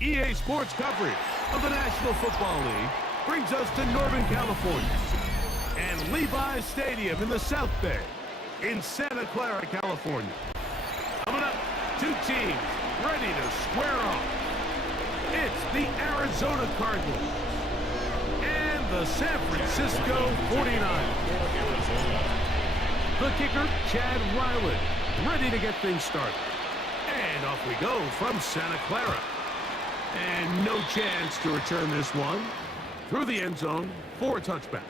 EA Sports coverage of the National Football League brings us to Northern California and Levi's Stadium in the South Bay in Santa Clara, California. Coming up, two teams ready to square off. It's the Arizona Cardinals and the San Francisco 49ers. The kicker, Chad Ryland, ready to get things started. And off we go from Santa Clara. And no chance to return this one through the end zone for a touchback.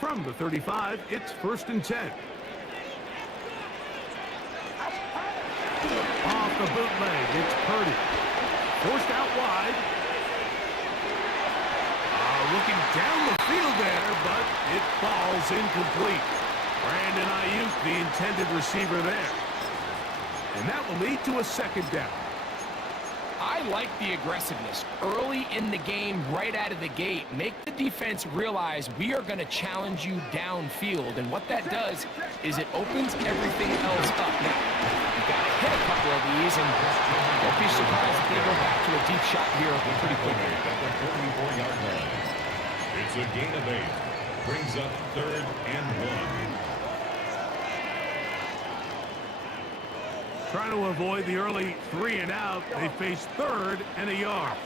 From the 35, it's 1st and 10. Off the bootleg, it's Purdy. Forced out wide. Looking down the field there, but it falls incomplete. Brandon Ayuk, the intended receiver there. And that will lead to a 2nd down. I like the aggressiveness early in the game, right out of the gate. Make the defense realize we are going to challenge you downfield. And what that does is it opens everything else up. Now, you've got to hit a couple of these, and don't be surprised if they go back to a deep shot here pretty quickly. At the 44-yard line. It's a gain of 8. Brings up 3rd and 1. Trying to avoid the early 3 and out, they face 3rd and a yard.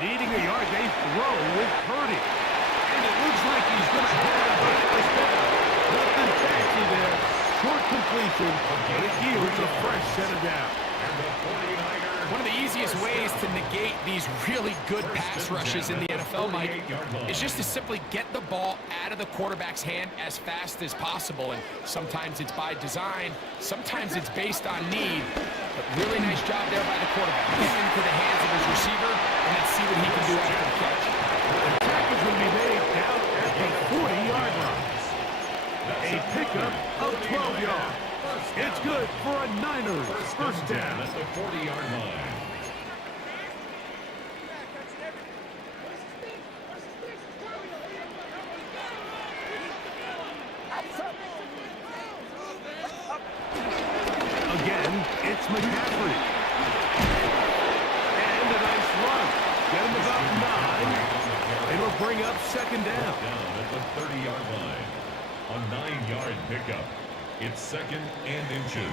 Needing a yard, they throw with Purdy. And it looks like he's going to have a first down. Nothing fancy there. Short completion, but it yields a fresh set of down. One of the easiest ways to negate these really good pass rushes in the NFL, Mike, is just to simply get the ball out of the quarterback's hand as fast as possible. And sometimes it's by design, sometimes it's based on need. But really nice job there by the quarterback. Get into the hands of his receiver, and let's see what he can do after the catch. The tackle will be made down at the 40-yard line. A pickup of 12 yards. It's good for a Niners first down at the 40-yard line. bring up second down. Down at the 30-yard line. A 9-yard pickup. It's second and inches.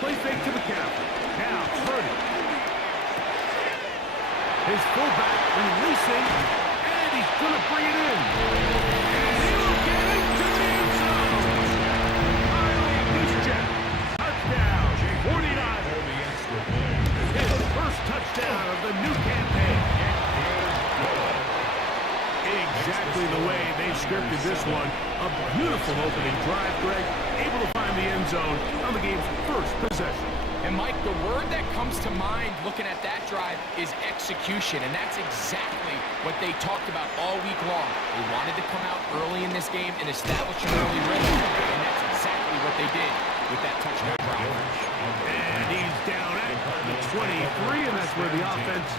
Play fake to McCaffrey. Now, Purdy. His fullback releasing, and he's going to bring it in. And he will get into the end zone. Finally, he's checked. Touchdown, 49. His first touchdown of the new campaign. Exactly the way they scripted this one. A beautiful opening drive, Greg. Able to find the end zone on the game's first possession. And, Mike, the word that comes to mind looking at that drive is execution, and that's exactly what they talked about all week long. They wanted to come out early in this game and establish an early rhythm, and that's exactly what they did with that touchdown drive. And he's down at the 23, and that's where the offense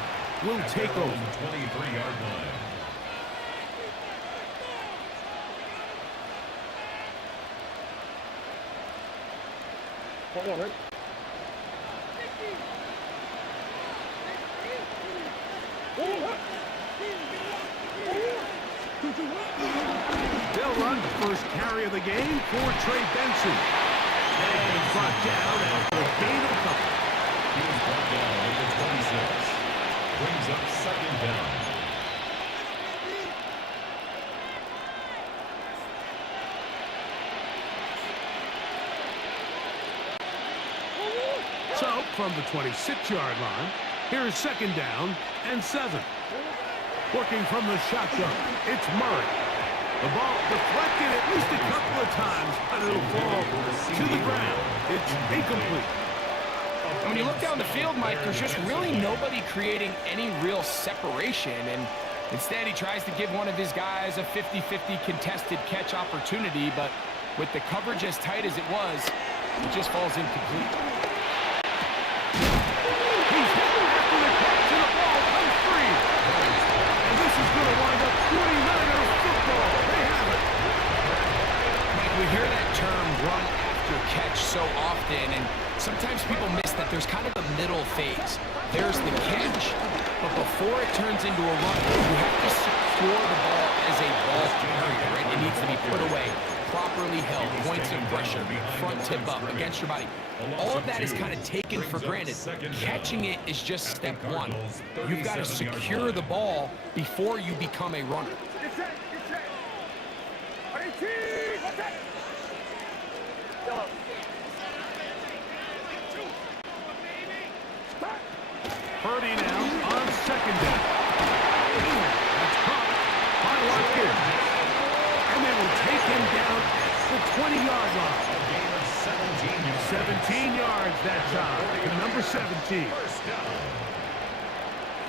will take over. 23-yard line. Hold on, right? They'll run the first carry of the game for Trey Benson. And he's brought down after a gain of a couple. He was brought down at the 26. Brings up second down. So, from the 26-yard line, here's second down and 7. Working from the shotgun, it's Murray. The ball deflected at least a couple of times, and it'll fall to the ground. It's incomplete. And when you look down the field, Mike, there's just really nobody creating any real separation, and instead he tries to give one of his guys a 50-50 contested catch opportunity, but with the coverage as tight as it was, it just falls incomplete. He's hit after the catch, and the ball comes free. And this is going to wind up 49ers football. They have it. We hear that term run after catch so often, and sometimes people miss that there's kind of a middle phase. There's the catch, but before it turns into a run, you have to secure the ball as a ball carrier, right? It needs to be put away, properly held, points of pressure, front tip up against your body. All of that is kind of taken for granted. Catching it is just step one. You've got to secure the ball before you become a runner. Purdy now on second down. That's caught by Watkins. And they will take him down at the 20-yard line. 17 yards that time. Number 17.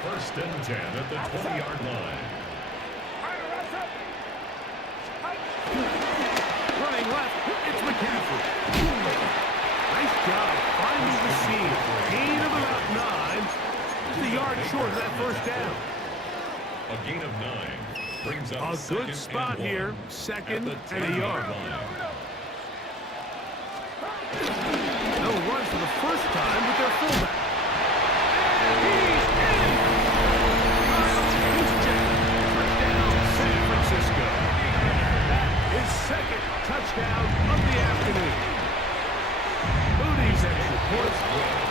First and 10 at the 20-yard line. Running left, it's McCaffrey. Nice job finding the seam. Gain of about 9. Just a yard short of that first down. A gain of 9 brings up A second good spot and 1 here. at Second the and a 10-yard yard. line. They'll run for the first time with their fullback. And he's in. He's checked. Touchdown, San Francisco. That is second touchdown of the afternoon. Moody's extra point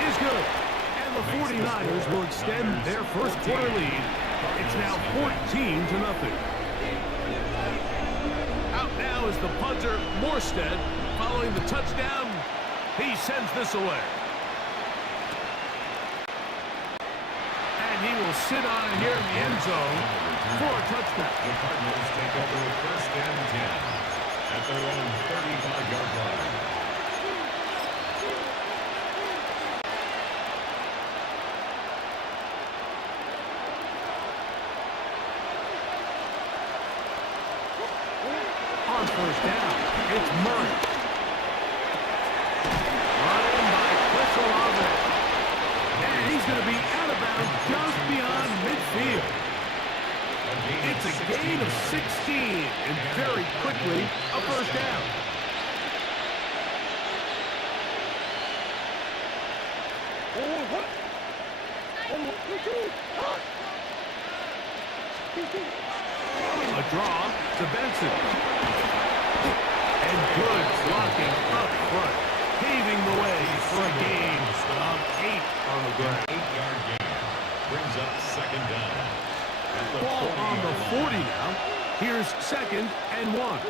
is good. And the 49ers will extend their first quarter lead. It's now 14-0. Out now is the punter, Morstead. Following the touchdown, he sends this away. And he will sit on it here in the end zone for a touchdown. The Cardinals take over first and 10 at their own 35-yard line. On first down, it's Murray. Run by Chris Olave. And he's going to be out of bounds just beyond midfield. It's a gain of 16, and very quickly, a first down. A draw to Benson. And good blocking up front, paving the way for a gain of 8 on the ground. 8-yard gain brings up second down. Ball on the 40 now. Here's 2nd and 1.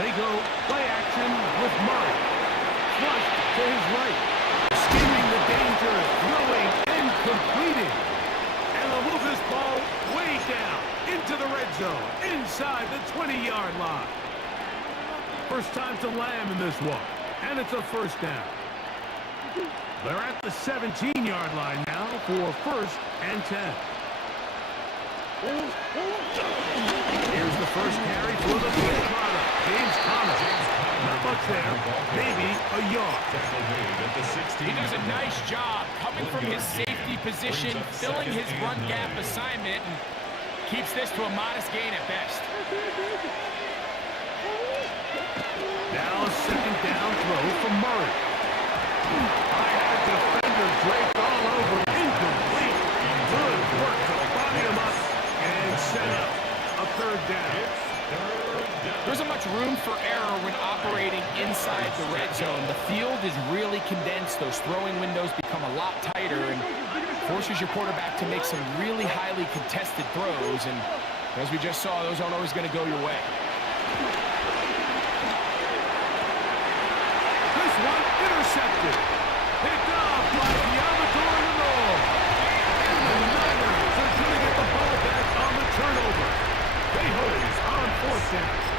They go play action with Murray. Flush to his right. Skimming the danger, throwing and completing. And they'll move this ball way down into the red zone, inside the 20-yard line. First time to Lamb in this one, and it's a first down. They're at the 17-yard line now for 1st and 10. Here's the first carry for the field product, James Conner. Not much there, maybe a yard. He does a nice job coming from his safety position, filling his run gap assignment, and keeps this to a modest gain at best. Now a 2nd down throw from Murray. I had a defender draped all over, incomplete. Good work to body him up and set up a 3rd down. There isn't much room for error when operating inside the red zone. The field is really condensed. Those throwing windows become a lot tighter and forces your quarterback to make some really highly contested throws. And as we just saw, those aren't always going to go your way. This one intercepted. Picked up by Diamatore. And the Niners are going to get the ball back on the turnover. They hold on 4th down.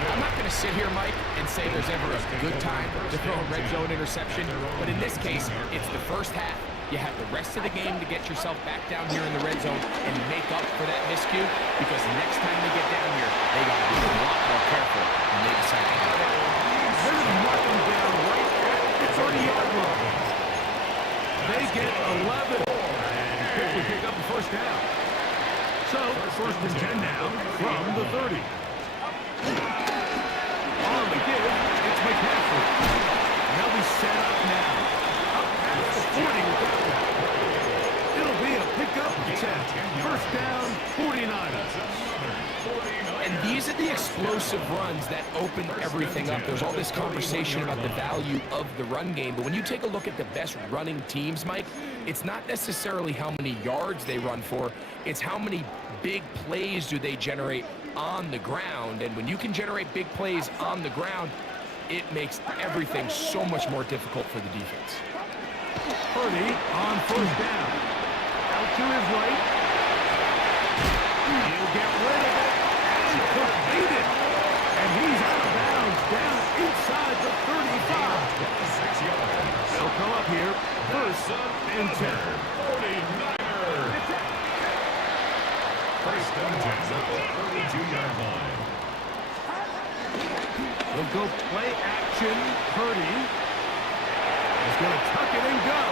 I'm not going to sit here, Mike, and say there's ever a good time to throw a red zone interception, but in this case, it's the first half. You have the rest of the game to get yourself back down here in the red zone and make up for that miscue, because the next time they get down here, they got to be a lot more careful when they decide to do that. They're going to mark them down right at the 30-yard line. They get 11 and quickly pick up the first down. So, 1st and 10 now from the 30. On the give, it's McCaffrey. They'll be set up now. Up past the 40 with that one. It'll be a pickup attempt. 1st down, 49ers. And these are the explosive runs that open everything up. There's all this conversation about the value of the run game, but when you take a look at the best running teams, Mike, it's not necessarily how many yards they run for, it's how many big plays do they generate on the ground. And when you can generate big plays on the ground, it makes everything so much more difficult for the defense. Purdy on 1st down. Out to his right. He'll get rid of it and complete it. And he's out of bounds down inside the 35. 6 yards. They'll come up here 1st and 10. 49ers. First and 10 at the 32-yard line. They'll go play action. Purdy is going to tuck it and go.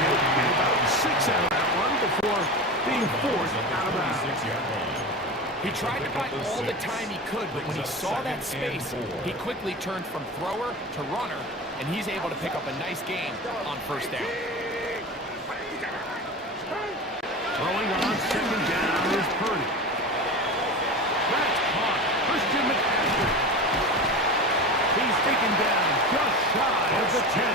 He'll get about 6 out of that one before being forced out of bounds. 6-yard line. He tried to buy all the time he could, but when he saw that space, he quickly turned from thrower to runner, and he's able to pick up a nice gain on 1st down. Throwing on 2nd down is Purdy. That's caught. Christian McCaffrey. He's taken down just shy of the 10.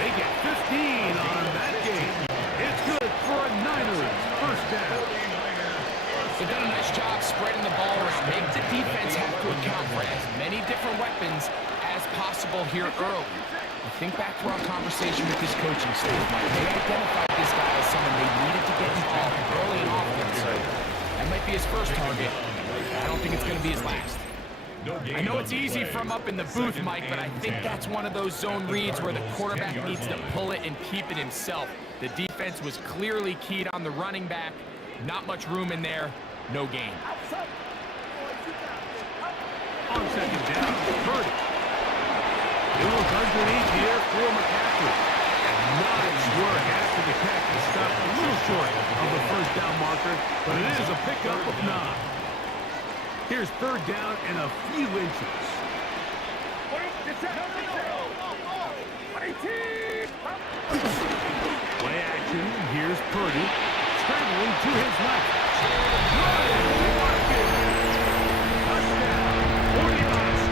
They get 15 on that game. It's good for a Niners 1st down. They've done a nice job spreading the ball around. Make the defense have to account for as many different weapons as possible here early. I think back to our conversation with this coaching staff, Mike. They identified this guy as someone they needed to get involved early and often. So that might be his first target. I don't think it's going to be his last. I know it's easy from up in the booth, Mike, but I think that's one of those zone reads where the quarterback needs to pull it and keep it himself. The defense was clearly keyed on the running back. Not much room in there. No gain. On 2nd down, Purdy. They look underneath here for McCaffrey. Nice work after the catch is stopped a little short of the 1st down marker, but it is a pickup of 9. Here's 3rd down and a few inches. Play action. Here's Purdy. Scrambling to his left. Ryan Watkins. Touchdown. 40 yards.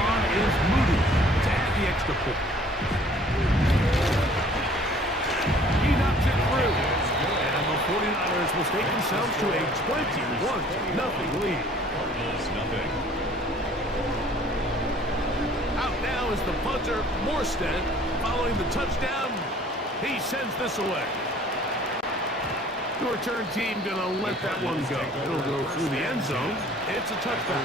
On is Moody to add the extra point. He knocks it through. And the 49ers will take themselves to a 21-0 lead. Nothing. Out now is the punter, Morstead. Following the touchdown, he sends this away. The return team going to let that one go. It'll go through the end zone. It's a touchdown.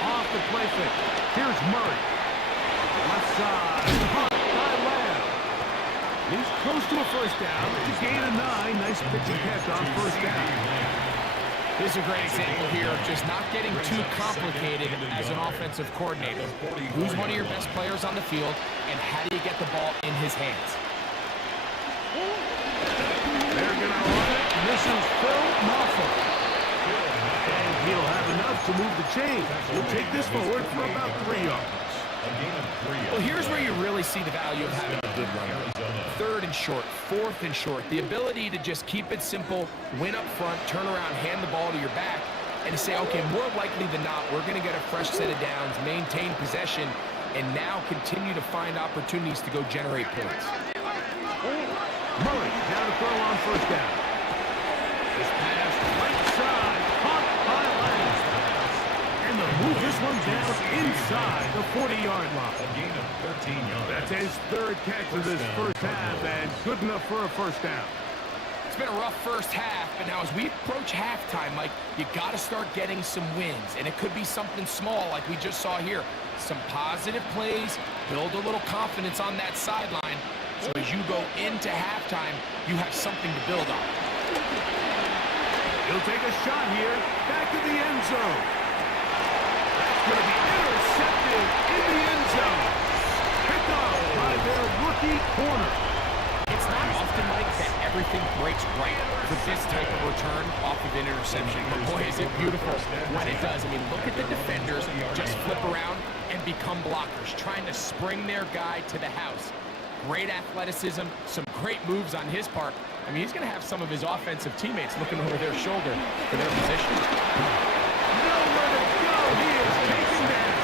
Off the play fake. Here's Murray. Left side. Caught by Lamb. He's close to a first down. To gain a 9. Nice pitching catch on first down. Here's a great example here of just not getting too complicated as an offensive coordinator. Who's one of your best players on the field, and how do you get the ball in his hands? They're going to run it. This is Phil Maffa. And he'll have enough to move the chain. He'll take this forward for about 3 yards. Well, here's where you really see the value of having a good runner. 3rd and short, 4th and short. The ability to just keep it simple, win up front, turn around, hand the ball to your back, and to say, okay, more likely than not, we're going to get a fresh set of downs, maintain possession, and now continue to find opportunities to go generate points. Murray down to throw on first down. This pass right side, caught by Lamb. And they'll move this one down inside the 40-yard line. A gain of 13 yards. That's his 3rd catch of this first half, and good enough for a first down. It's been a rough first half, but now as we approach halftime, Mike, you got to start getting some wins, and it could be something small like we just saw here. Some positive plays, build a little confidence on that sideline, so as you go into halftime, you have something to build on. He'll take a shot here, back to the end zone. That's going to be intercepted in the end zone. Picked up by their rookie corner. It's not often, Mike, that everything breaks right with this type of return off of an interception. But boy, is it beautiful when it does. I mean, look at the defenders just flip around and become blockers, trying to spring their guy to the house. Great athleticism, some great moves on his part. I mean, he's going to have some of his offensive teammates looking over their shoulder for their position. Nowhere to go. He is taken down.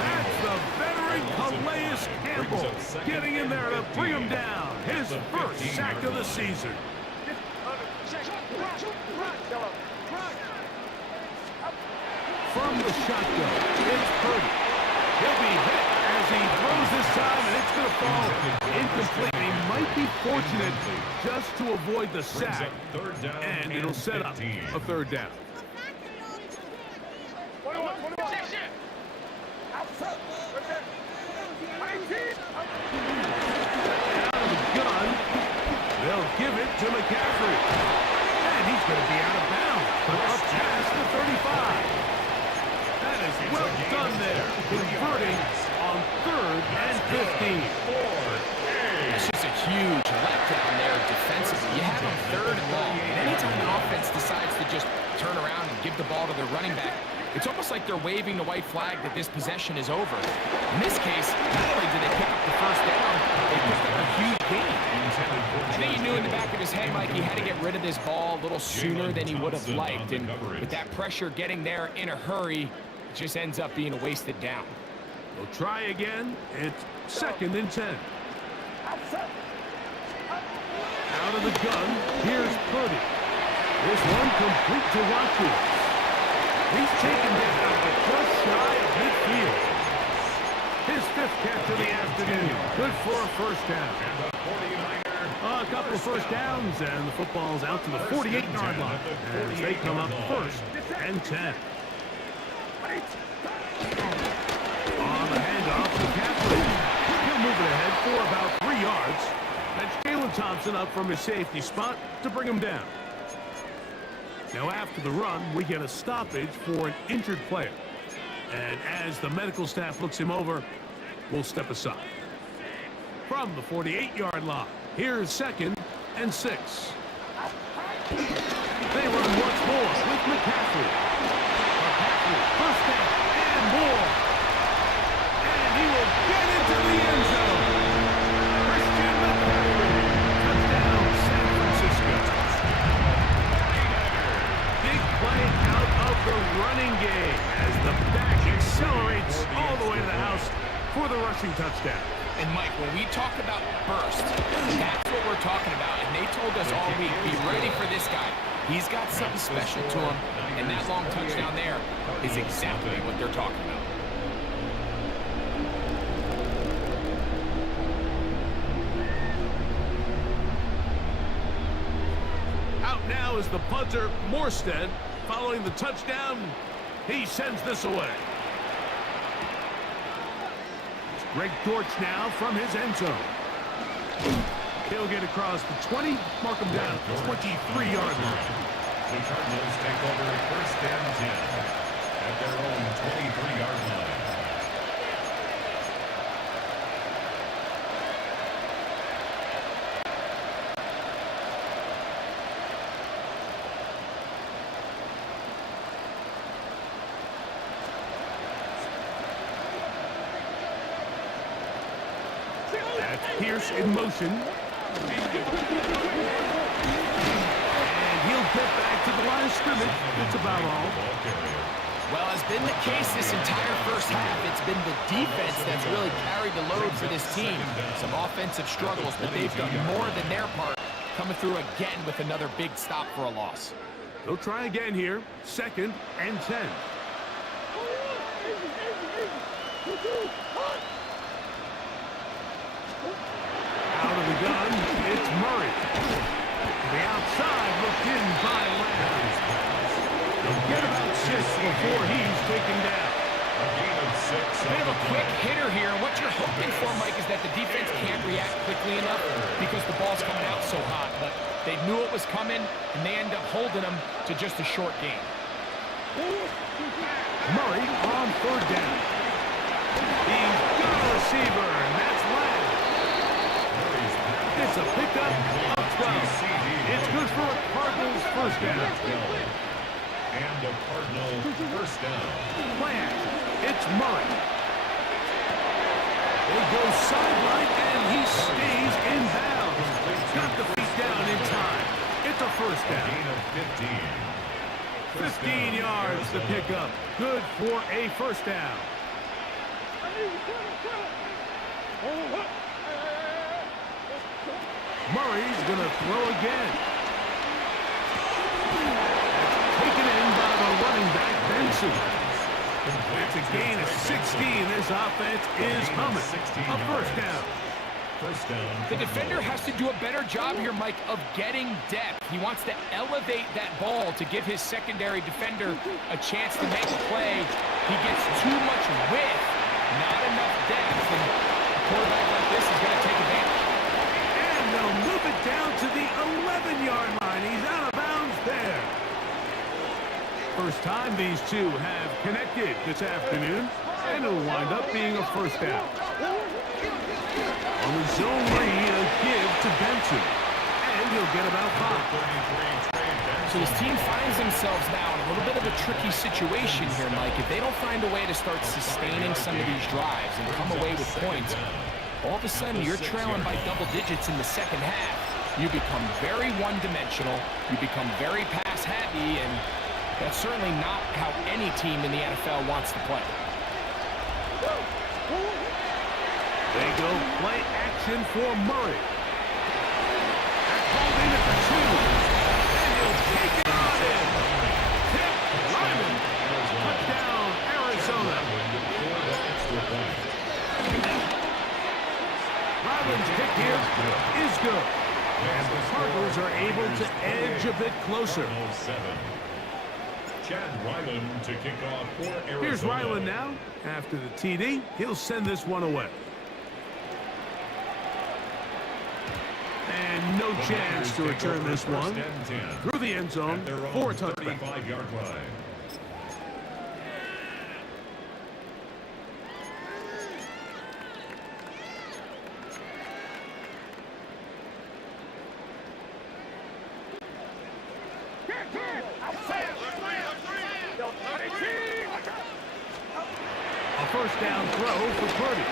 That's the veteran Calais Campbell getting in there to bring him down. His first sack of the season. From the shotgun, it's Purdy. He'll be hit as he throws this time, and it's going to fall incomplete. He might be fortunate just to avoid the sack, and it'll set up a 3rd down. Out of the gun, they'll give it to McCaffrey. And he's going to be out of bounds, but up past the 35. That is well done there, converting on 3rd and 15. That's just a huge letdown there defensively. You have them 3rd and long, and anytime an offense decides to just turn around and give the ball to their running back, it's almost like they're waving the white flag that this possession is over. In this case, not only did they pick up the first down, they picked up a huge gain. I think he knew in the back of his head, Mike, he had to get rid of this ball a little sooner than he would have liked. And with that pressure getting there in a hurry, it just ends up being a wasted down. We'll try again. It's 2nd and 10. Out of the gun, here's Purdy. This one complete to Watkins. He's taken down but just shy of midfield. His 5th catch of the afternoon. Good for a first down. A couple of first downs, and the football's out to the 48-yard line as they come up 1st and 10. On the handoff to McCaffrey. He'll move it ahead for about 3 yards. That's Jalen Thompson up from his safety spot to bring him down. Now after the run, we get a stoppage for an injured player. And as the medical staff looks him over, we'll step aside. From the 48-yard line, here's 2nd and 6. They run once more with McCaffrey. McCaffrey, first down and more. And he will get into the end zone. Christian McCaffrey, touchdown San Francisco. Big play out of the running game as the back accelerates all the way to the house for the rushing touchdown. And Mike, when we talk about burst, that's what we're talking about. And they told us all week, be ready for this guy. He's got something special to him, and that long touchdown there is exactly what they're talking about. Out now is the punter, Morstead. Following the touchdown, he sends this away. Greg Dortch now from his end zone. He'll get across the 20, mark him down at the 23-yard line. The Cardinals take over 1st and 10 at their own 23-yard line. That's Pierce in motion. And he'll get back to the line of scrimmage. That's about all. Well, as been the case this entire first half, it's been the defense that's really carried the load for this team. Some offensive struggles, but they've done more than their part, coming through again with another big stop for a loss. They'll try again here. 2nd and 10. Out of the gun, it's Murray. To the outside, looked in by Lamb. They'll get about 6 before he's taken down. They have a quick hitter here, and what you're hoping for, Mike, is that the defense can't react quickly enough because the ball's coming out so hot. But they knew it was coming, and they end up holding them to just a short game. Murray on 3rd down. He's got a receiver, and that's Lamb. It's a pickup of 12. It's good for a Cardinals first down. And a Cardinal first down. Play it's Murray. They go sideline, and he stays in bounds. Got the feet down in time. It's a first down. Gain of 15. 15 yards to pick up. Good for a first down. Murray's going to throw again. Taken in by the running back, Benson. It's a gain of 16. This offense is humming. A first down. First down. The defender has to do a better job here, Mike, of getting depth. He wants to elevate that ball to give his secondary defender a chance to make a play. He gets too much width, not enough depth, and a quarterback like this is going to take advantage. And they'll move it down to the 11-yard line. He's out of bounds there. First time these two have connected this afternoon, and it'll wind up being a first down. On the zone read, a give to Benson, and he'll get about 5. So this team finds themselves now in a little bit of a tricky situation here, Mike. If they don't find a way to start sustaining some of these drives and come away with points, all of a sudden you're trailing by double digits in the second half. You become very one-dimensional, you become very pass-happy, and that's certainly not how any team in the NFL wants to play. They go play action for Murray. They're called in at the 2. And he'll take it on in. Tip, Lyman. Touchdown, Arizona. Ryland's kick here is good. And the Cardinals are able to edge a bit closer. Chad Ryland to kick off for Arizona. Here's Ryland now. After the TD, he'll send this one away. And no chance to return this one through the end zone for a touchback. 35-yard line. A first down throw for Purdy.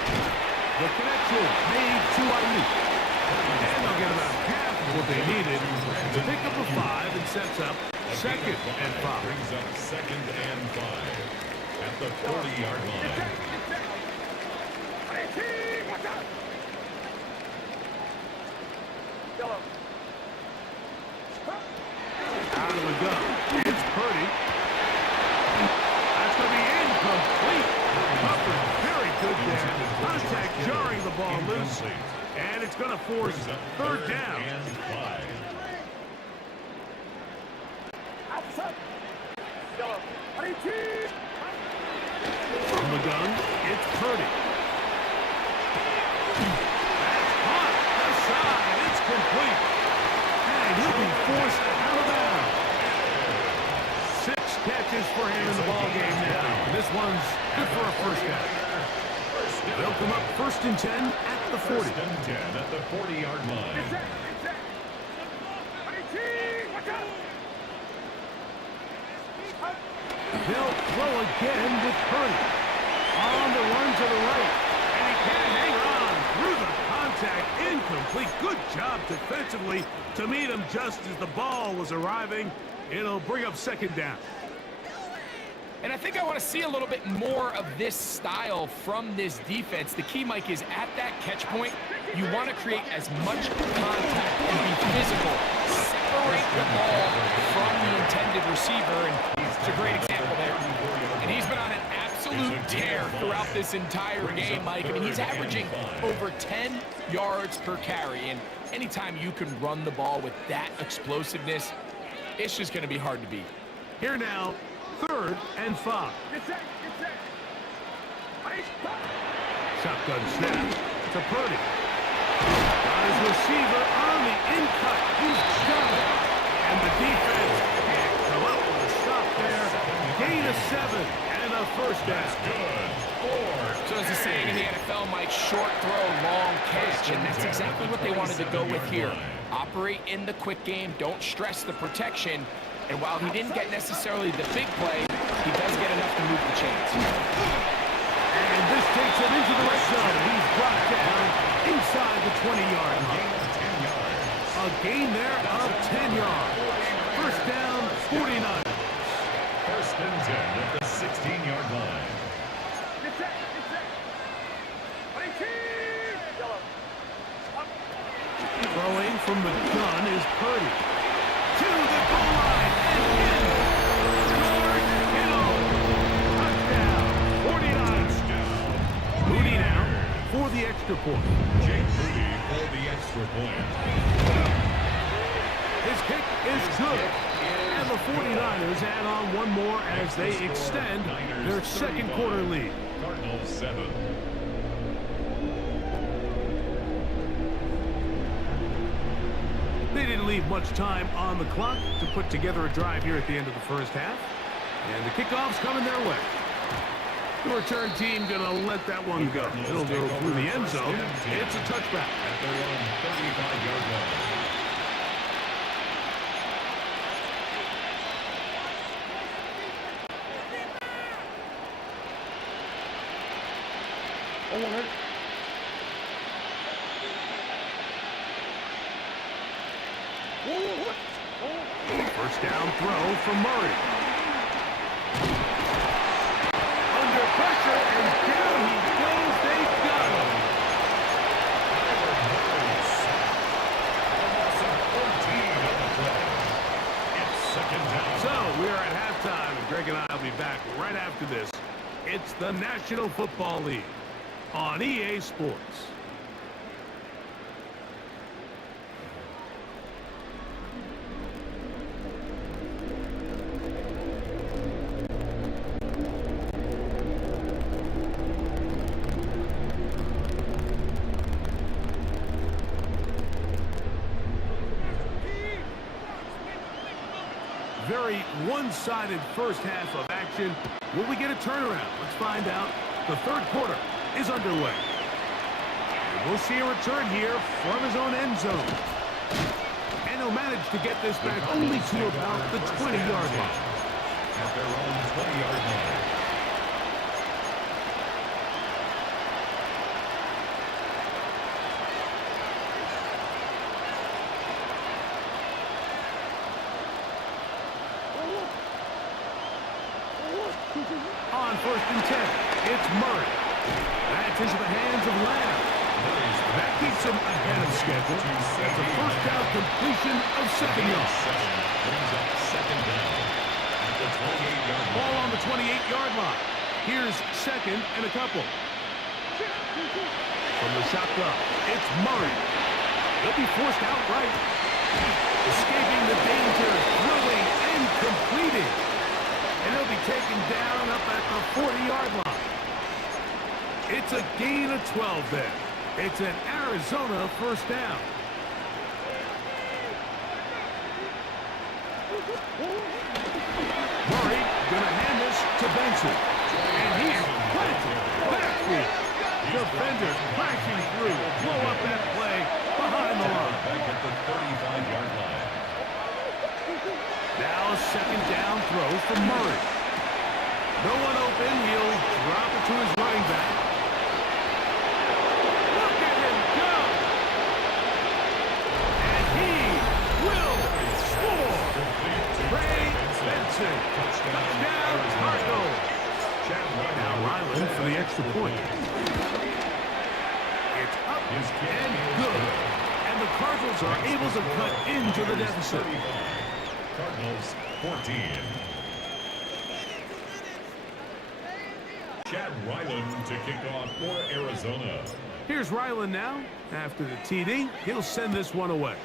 The connection made to Ayuk. And they'll get about half of what they needed to pick up a 5 and sets up second and 5. Brings up second and 5 at the 40-yard line. Out of the gun. It's Purdy. That's going to be incomplete. Covered very good there. Contact jarring the ball loose. And it's going to force third down. And 5. From the gun, it's Purdy. That's hot. Aside. It's complete. And he'll be forced out of bounds. 6 catches for him in the ball game now. This one's good for a first down. They'll come up first and 10 at the 40. First and 10 at the 40-yard line. They'll throw again with Purdy. On the run to the right. And he can't hang on through the contact. Incomplete. Good job defensively to meet him just as the ball was arriving. It'll bring up second down. And I think I want to see a little bit more of this style from this defense. The key, Mike, is at that catch point, you want to create as much contact and be physical. Separate the ball from the intended receiver, and it's a great example there. And he's been on an absolute tear throughout this entire game, Mike. I mean, he's averaging over 10 yards per carry, and anytime you can run the ball with that explosiveness, it's just going to be hard to beat. Here now, third and 5. Shotgun snap to Purdy. Got his receiver on the in-cut. He's got it. And the defense can't come up with a stop there. Gain of 7 and a first down. So as a saying in the NFL, Mike, short throw, long catch, and that's exactly what they wanted to go with here. Operate in the quick game, don't stress the protection, and while he didn't get necessarily the big play, he does get enough to move the chains. And this takes him into the red zone. He's brought down inside the 20-yard line. A gain there of 10 yards. First down, 49. First and 10 at the 16-yard line. Throwing from the gun is Purdy. To the goal line and in. George Kittle. Touchdown. 49. Moody now for the extra point. Jake Moody for the extra point. His kick is good. And the 49ers add on one more as they extend their second quarter lead. Cardinals 7. They didn't leave much time on the clock to put together a drive here at the end of the first half. And the kickoff's coming their way. The return team going to let that one go. It'll go through the end zone. It's a touchback. At their own 35-yard line. First down throw from Murray. Under pressure, and down he goes. They've got him. So we are at halftime, and Greg and I will be back right after this. It's the National Football League on EA Sports. very one-sided first half of action. Will we get a turnaround? Let's find out. The third quarter is underway. And we'll see a return here from his own end zone. And he'll manage to get this back only to about the 20-yard line. At their own 20-yard line. On 1st and 10, it's Murray. That's into the hands of Lamb. That keeps him ahead of schedule. That's a first down completion of 7 yards. Brings up second down at the 28-yard line. Ball on the 28-yard line. Here's second and a couple. From the shotgun, it's Murray. He'll be forced out right. Escaping the danger, throwing and completing. And he'll be taken down up at the 40-yard line. It's a gain of 12 there. It's an Arizona first down. Murray gonna hand this to Benson. And he's planted backfield. Defenders crashing through. Blow up that play behind the line. Back at the 35-yard line. Now a second down throw from Murray. No one open. He'll drop it to his running back. Look at him go! And he will score! Trey Benson. Touchdown, Cardinals. Now Ryland for the extra point. It's up and good. And the Cardinals are able to cut into the deficit. Cardinals 14. Chad Ryland to kick off for Arizona. Here's Ryland now. After the TD, he'll send this one away.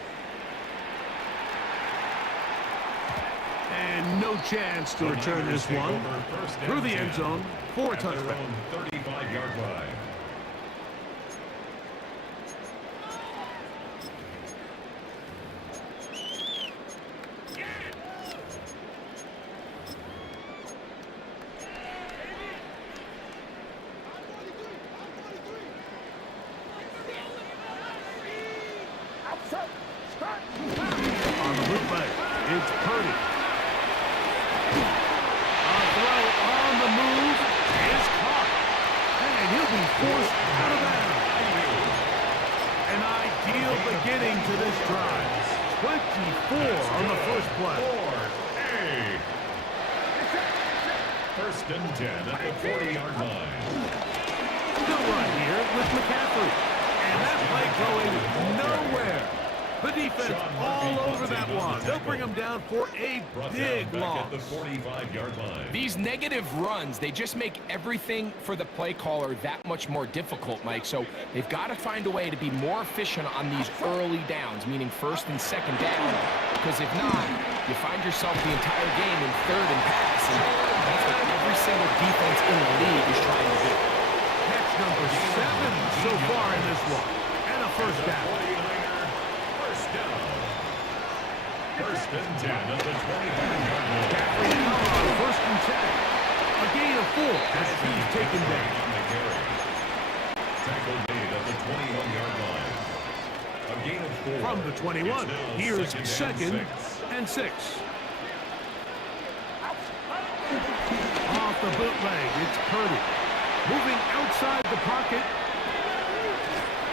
And no chance to return this one. Through the end zone for a touchdown. 35-yard line. On the bootleg, it's Purdy. A throw on the move is caught. And he'll be forced out of bounds. An ideal beginning to this drive. 24 on the first play. First and 10 at the 40-yard line. Good run here with McCaffrey. And that play going nowhere. The defense all over that one. They'll bring them down for a big loss. At the 45-yard line. These negative runs, they just make everything for the play caller that much more difficult, Mike. So they've got to find a way to be more efficient on these early downs, meaning first and second down. Because if not, you find yourself the entire game in third and pass. And that's what every single defense in the league is trying to do. Catch number 7 so far in this one. And a first down. First and 10 at the 25-yard line. McCaffrey now on first and 10. A gain of 4 as he's taken down. Tackle made at the 21-yard line. A gain of 4. From the 21, here's second and 6. Off the bootleg, it's Purdy. Moving outside the pocket.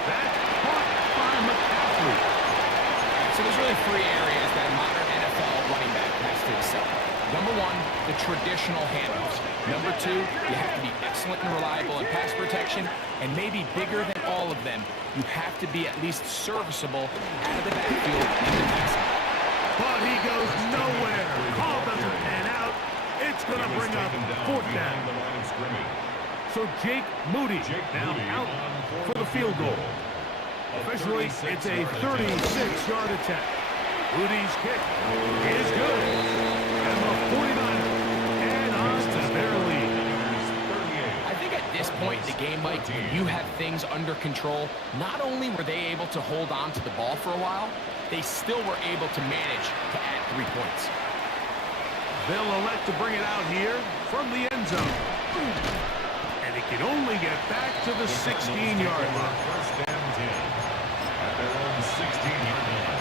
That's caught by McCaffrey. So there's really 3 areas that a modern NFL running back has to excel. Number 1, the traditional handoffs. Number 2, you have to be excellent and reliable in pass protection. And maybe bigger than all of them, you have to be at least serviceable out of the backfield in the passing. But he goes nowhere. Ball doesn't pan out. It's going to bring up fourth down. So Jake Moody now out for the field goal. Officially, it's a 36-yard attempt. Moody's kick is good. And the 49ers add on to their lead. I think at this point in the game, Mike, when you have things under control, not only were they able to hold on to the ball for a while, they still were able to manage to add 3 points. They'll elect to bring it out here from the end zone. And he can only get back to the 16-yard line. First down 10 at their own 16-yard line.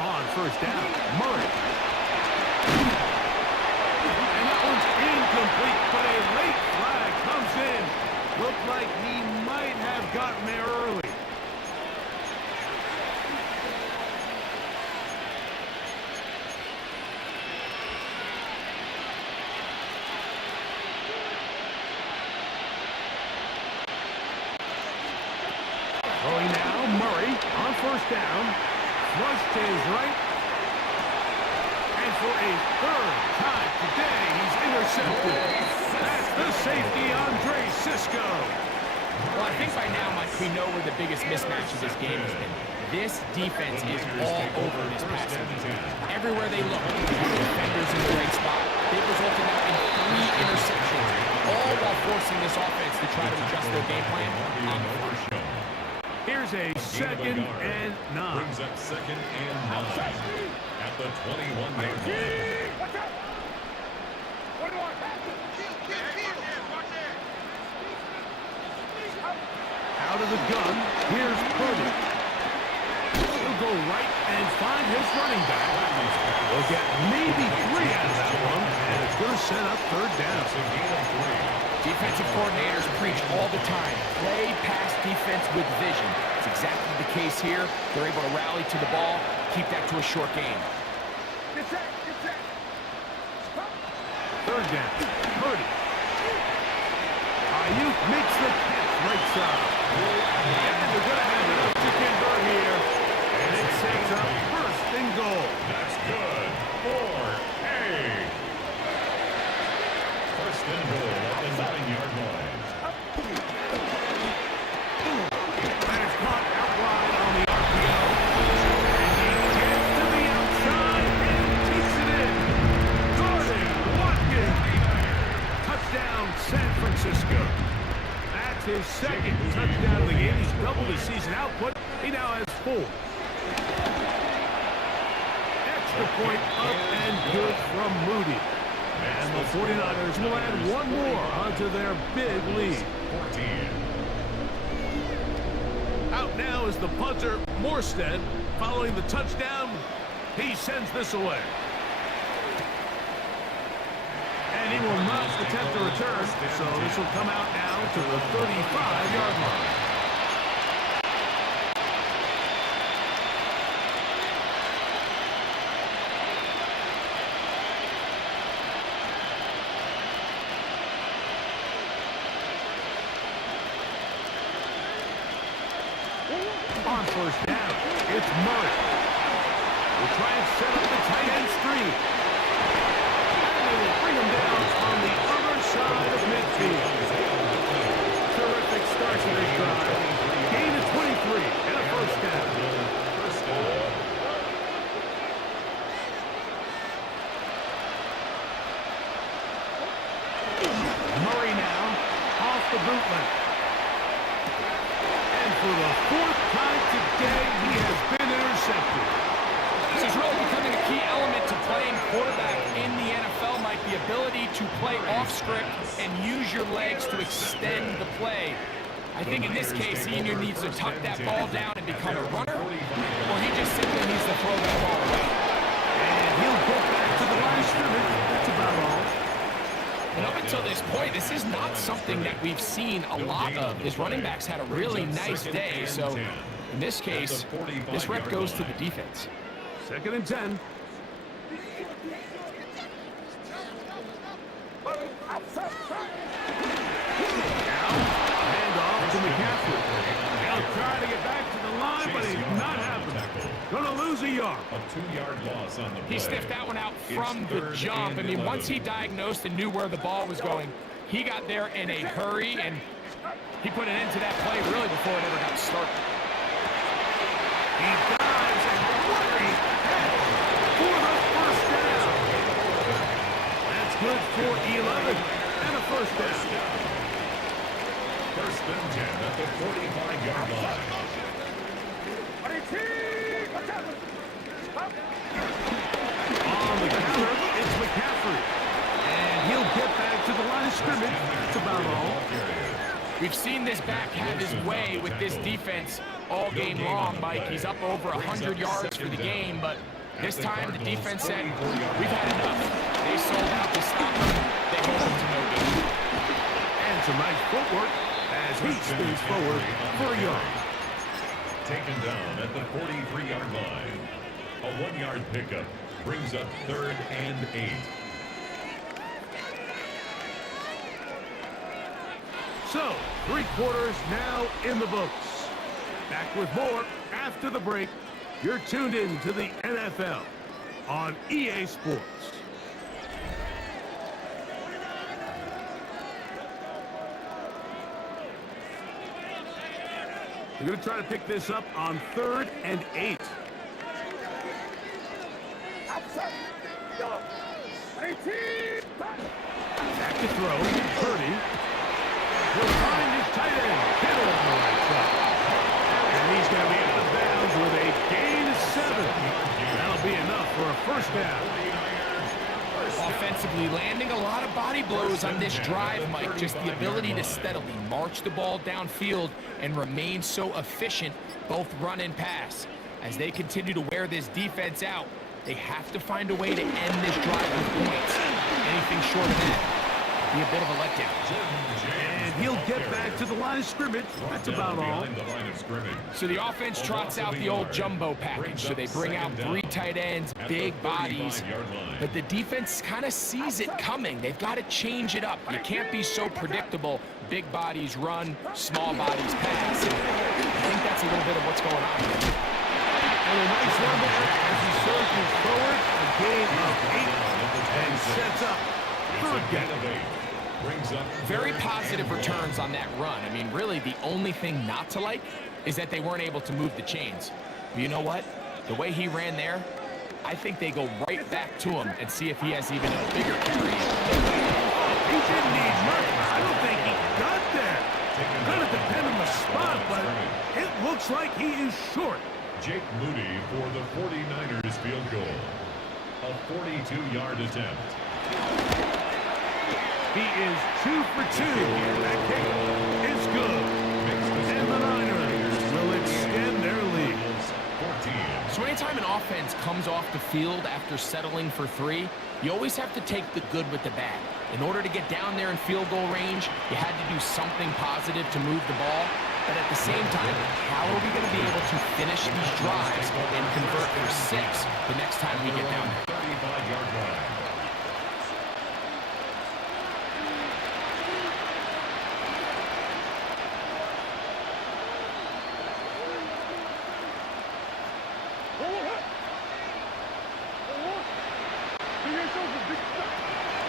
On first down, Murray. And that one's incomplete, but a late flag comes in. Looked like he might have gotten there early. Throwing now, Murray on first down. Flush to his right. And for a third time today, he's intercepted. That's the safety, Andre Cisco. Well, I think by now, Mike, we know where the biggest mismatch of this game has been. This defense is all over this passing game. Everywhere they look, defenders in the right spot. They've resulted now in 3 interceptions, all while forcing this offense to try to adjust their game plan on the first show. Here's a 2nd and 9. Brings up 2nd and 9 at the 21-yard line. Out of the gun, here's Purdy. He'll go right and find his running back. We'll get maybe 3 out of that one, and it's going to set up third down. Defensive coordinators preach all the time. Play pass defense with vision. It's exactly the case here. They're able to rally to the ball, keep that to a short game. Third down, Purdy. Ayuk makes the catch right side. And they're going to have enough to convert here. And it sets up first and goal. That's good for A. First and goal at the 9-yard line. And it's caught out wide on the RPO. And he gets to the outside and takes it in. Jordan Watkins. Touchdown, San Francisco. That's his 2nd touchdown of the game. He's doubled his season output. He now has 4. Extra point up and good from Moody. And the 49ers will add 1 more onto their big lead. 14. Out now is the punter, Morstead. Following the touchdown, he sends this away. And he will not attempt a return, so this will come out now to the 35-yard line. On first down, it's Murray. We'll try and set up the tight end screen. And they will bring him down on the other side of midfield. Terrific start to this drive. Gain of 23 and a first down. Murray now off the bootleg. For the 4th time today, he has been intercepted. This is really becoming a key element to playing quarterback in the NFL, Mike. The ability to play off script and use your legs to extend the play. I think in this case, he either needs to tuck that ball down and become a runner, or he just simply needs to throw that ball away. And he'll go back to the line of scrimmage. That's about all. And up until this point, this is not something that we've seen a lot of. His running backs had a really nice day, so in this case, this rep goes to the defense. 2nd and 10. Now, hand off to McCaffrey. He'll try to get back to the line, but he's not happening. Gonna lose a yard. A 2-yard loss on the play. He sniffed that one out from the jump. I mean, once he diagnosed and knew where the ball was going, he got there in a hurry, and he put an end to that play really before it ever got started. He dives, and what a catch for the first down. good for 11 and a first down. First and 10 at the 45-yard line. On the counter, it's McCaffrey. And he'll get back to the line of scrimmage. That's about all. We've seen this back have his way with this defense all game long, Mike. He's up over 100 yards for the game, but this time the defense said, we've had enough. They sold out to stop him. They hold him to no good. And some nice footwork as he spins forward for a yard. Taken down at the 43-yard line. A 1-yard pickup brings up 3rd and 8. So, 3 quarters now in the books. Back with more after the break. You're tuned in to the NFL on EA Sports. We're going to try to pick this up on 3rd and 8. Back to throw. Purdy. He'll find his tight end. Kittle on the right side. And he's going to be out of bounds with a gain of 7. That'll be enough for a first down. Offensively landing a lot of body blows on this drive, Mike. Just the ability to steadily march the ball downfield and remain so efficient, both run and pass. As they continue to wear this defense out, they have to find a way to end this drive with points. Anything short of that be a bit of a letdown. And he'll get back to the line of scrimmage. That's about all. So the offense trots out the old jumbo package. So they bring out 3 tight ends, big bodies. But the defense kind of sees it coming. They've got to change it up. You can't be so predictable. Big bodies run, small bodies pass. And I think that's a little bit of what's going on here. And a nice run there as he surges forward, a gain of 8, and sets up 3rd down. Very positive returns on that run. I mean, really, the only thing not to like is that they weren't able to move the chains. But you know what? The way he ran there, I think they go right back to him and see if he has even a bigger carry. He didn't need much. I don't think he got there. Going to depend on the spot, but it looks like he is short. Jake Moody for the 49ers field goal. A 42-yard attempt. He is 2 for 2. That kick is good. And the Niners will extend their lead. So anytime an offense comes off the field after settling for 3, you always have to take the good with the bad. In order to get down there in field goal range, you had to do something positive to move the ball. But at the same time, how are we going to be able to finish these drives and convert for 6 the next time we get down there? 35-yard line.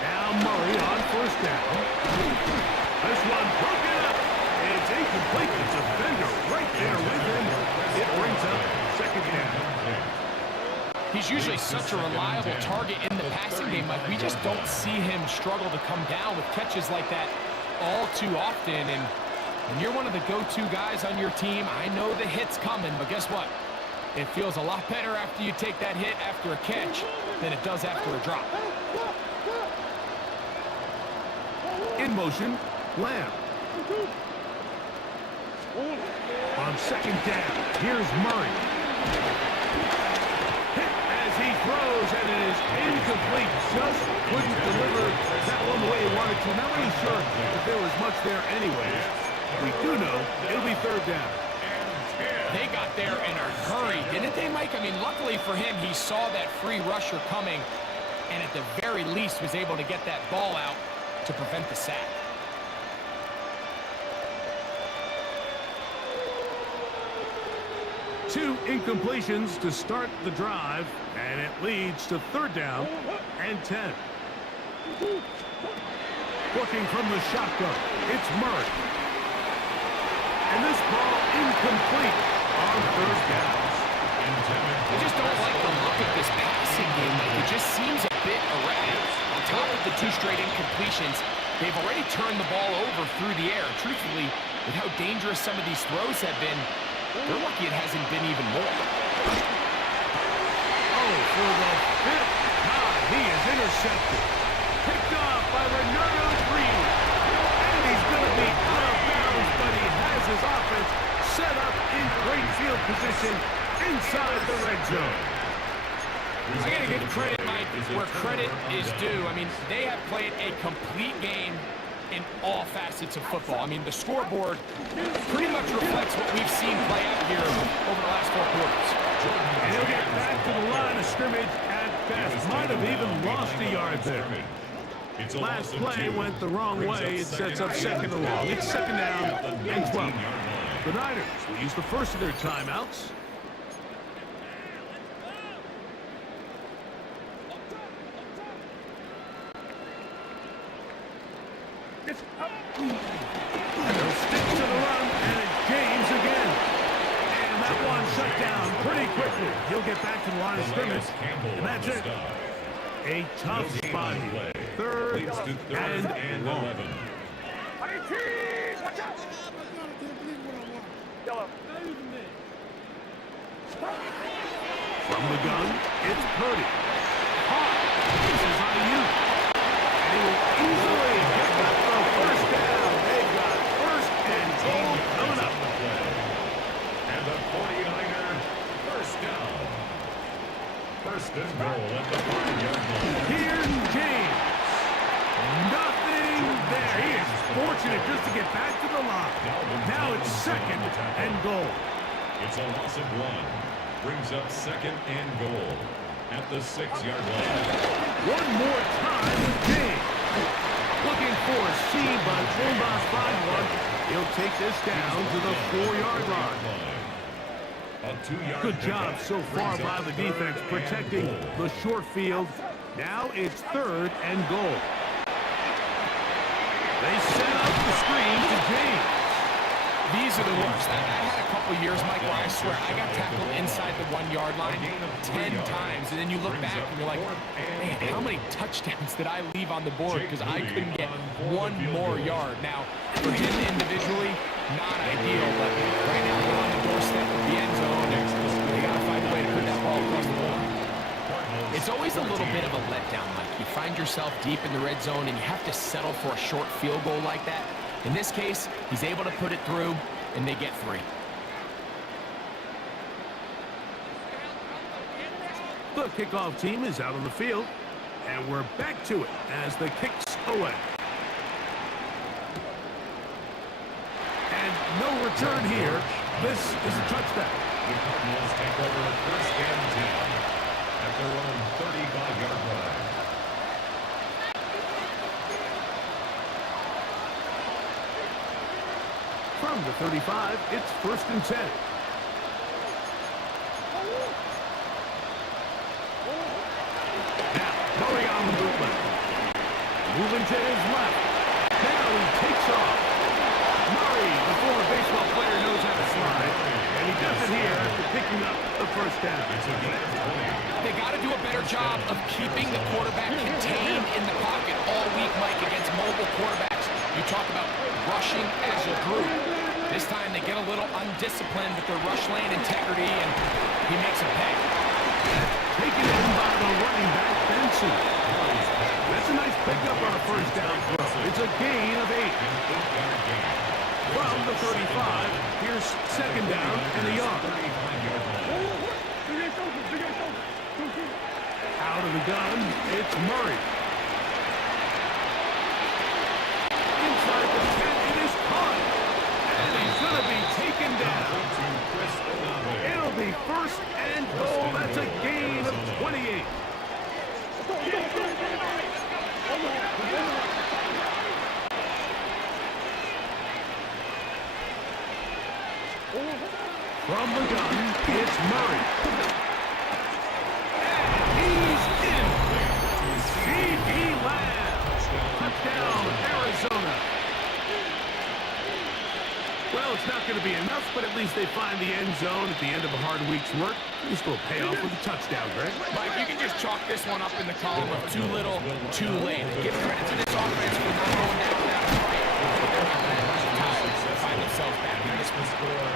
Now Murray on first down. This one broken up. It's incomplete. It's a defender right there with him. It brings up 2nd down. He's usually such a reliable target in the passing game, but we just don't see him struggle to come down with catches like that all too often. And when you're one of the go-to guys on your team, I know the hit's coming, but guess what? It feels a lot better after you take that hit after a catch than it does after a drop. In motion, Lamb. On 2nd down, here's Murray. Hit as he throws, and it is incomplete. Just couldn't deliver that one the way he wanted to. Not really sure if there was much there anyways. We do know it'll be 3rd down. They got there in a hurry, didn't they, Mike? I mean, luckily for him, he saw that free rusher coming, and at the very least was able to get that ball out to prevent the sack. Two incompletions to start the drive, and it leads to 3rd down and 10. Working from the shotgun, it's Murray. And this ball incomplete on 1st down. I just don't like the look of this passing game. Like, it just seems a bit erratic. top of the 2 straight incompletions, they've already turned the ball over through the air. Truthfully, with how dangerous some of these throws have been, they're lucky it hasn't been even more. Oh, for the 5th time, he is intercepted. Picked off by Renato Green. And he's going to be out of bounds, but he has his offense set up in great field position inside the red zone. I got to give credit, Mike, where credit is due. I mean, they have played a complete game in all facets of football. I mean, the scoreboard pretty much reflects what we've seen play out here over the last 4 quarters. And he'll get back to the line of scrimmage at best. Might have even lost a yard there. Last play went the wrong way. It sets up second and long. It's second down and 12. The Niners will use the first of their timeouts. And they'll stick to the run, and it's James again. And that one shut down pretty quickly. He'll get back to the line of scrimmage, and that's it. A tough spot here. Third and long. From the gun, it's Purdy. This is on you. And he will easily get back the first down. They've got first and goal coming up. And the 49er first down. First and goal at the 5-yard line. Here's James. Nothing there. He is fortunate just to get back to the line. Now it's second and goal. It's a loss of 1. Brings up second and goal at the 6-yard line. One more time with James. Looking for a seam, but will not find one. He'll take this down to the 4-yard line. A 2-yard Good job so far by the defense protecting the short field. Now it's third and goal. They set up the screen to James. These are the worst. I had a couple years, Mike, where I swear I got tackled inside the 1-yard line 10 times, and then you look back and you're like, man, how many touchdowns did I leave on the board because I couldn't get one more yard? Now, for him individually, not ideal, but right now we're on the doorstep of the end zone. They got to find a way to put that ball across the board. It's always a little bit of a letdown, Mike. You find yourself deep in the red zone and you have to settle for a short field goal like that. In this case, he's able to put it through, and they get 3. The kickoff team is out on the field, and we're back to it as the kick's away. And no return here. This is a touchdown. The Cardinals take over first and 10 at their own 35-yard line. From the 35, it's first and 10. Now, Murray on the movement. Moving to his left. Now he takes off. Murray, the former baseball player, knows how to slide. And he does it here after picking up the first down. They got to do a better job of keeping the quarterback contained in the pocket all week, Mike, against mobile quarterbacks. You talk about rushing as a group. This time they get a little undisciplined with their rush lane integrity, and he makes a pay. Taken in by the running back, Benson. That's a nice pickup on a first down throw. It's a gain of 8. From the 35, here's second down and a yard. Out of the gun, it's Murray. Inside the 10, it is caught. And he's going to be taken down. It'll be first and goal. That's a gain of 28. From the gun, it's Murray. And he's in. C.D. Lamb. Touchdown, Arizona. Well, it's not going to be enough but at least they find the end zone at the end of a hard week's work. This will pay off with a touchdown, Greg. Mike, you can just chalk this one up in the column of too little, too late. Give credit to this offense for not going down without a fight. Find themselves back in this one.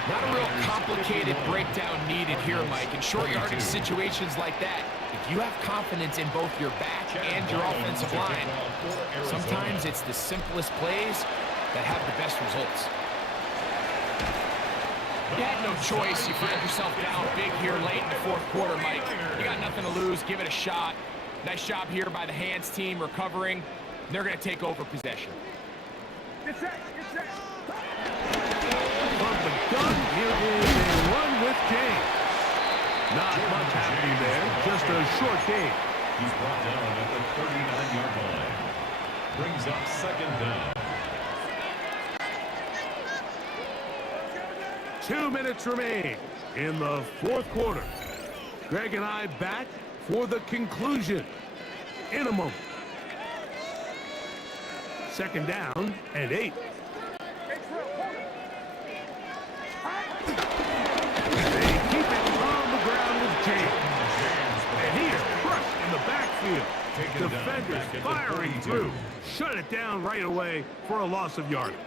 Not a real complicated breakdown needed here, Mike. In short yardage situations like that, if you have confidence in both your back and your offensive line, sometimes it's the simplest plays that have the best results. You had no choice. You find yourself down big here late in the fourth quarter, Mike. You got nothing to lose. Give it a shot. Nice job here by the hands team recovering. They're going to take over possession. From the gun, here is a run with King. Not much happening there. Just a short gain. He's brought down at the 39-yard line. Brings up second down. 2 minutes remain in the fourth quarter. Greg and I back for the conclusion in a moment. Second down and 8. They keep it on the ground with James. And he is crushed in the backfield. Defenders firing through. Shut it down right away for a loss of yardage.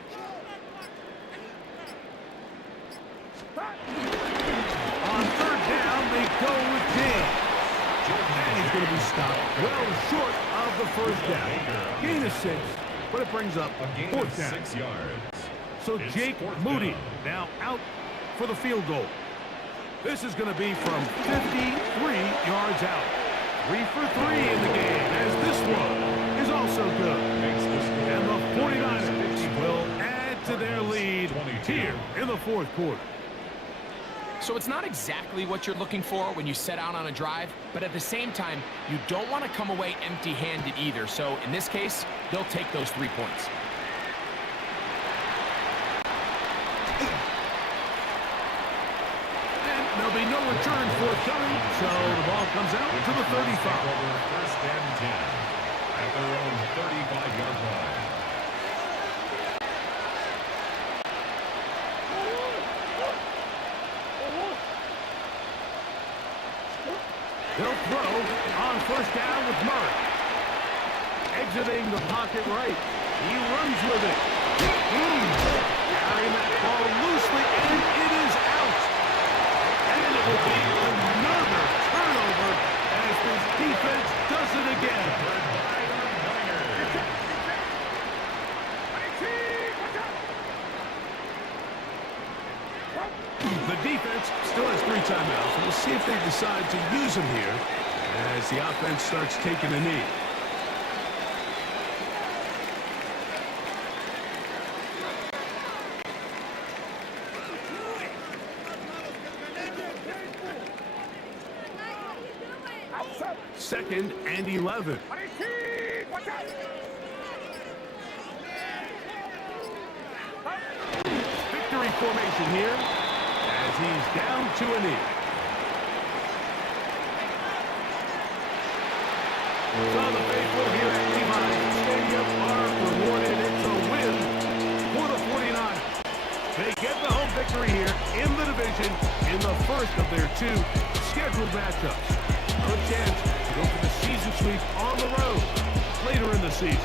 On third down, they go with James. And he's going to be stopped well short of the first down. Gain of 6, but it brings up fourth down. 6 yards. So Jake Moody now out for the field goal. This is going to be from 53 yards out. 3 for 3 in the game, as this one is also good. And the 49ers will add to their lead here in the fourth quarter. So it's not exactly what you're looking for when you set out on a drive, but at the same time, you don't want to come away empty-handed either. So in this case, they'll take those 3 points. And there'll be no return forthcoming, so the ball comes out to the 35. First and 10 at their own 35-yard line. They'll throw on first down with Murray. Exiting the pocket right. He runs with it. Carrying that ball loosely, and it is out. And it will be another turnover as this defense does it again. The defense still has 3 timeouts. We'll see if they decide to use them here as the offense starts taking a knee. Second and 11. Victory formation here as he's down to a knee. So the faithful here at Niiners Stadium are rewarded. It's a win for the 49ers. They get the home victory here in the division in the first of their 2 scheduled matchups. No chance to go for the season sweep on the road later in the season.